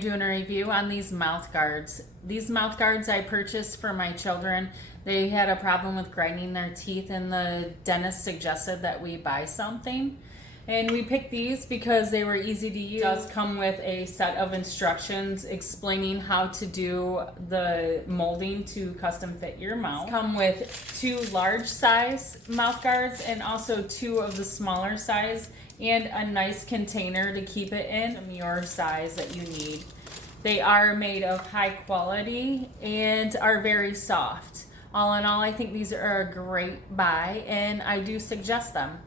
Doing a review on these mouth guards. These mouth guards I purchased for my children. They had a problem with grinding their teeth, and the dentist suggested that we buy something. And we picked these because they were easy to use. It does come with a set of instructions explaining how to do the molding to custom fit your mouth. Come with 2 large size mouth guards and also 2 of the smaller size, and a nice container to keep it in your size that you need. They are made of high quality and are very soft. All in all, I think these are a great buy, and I do suggest them.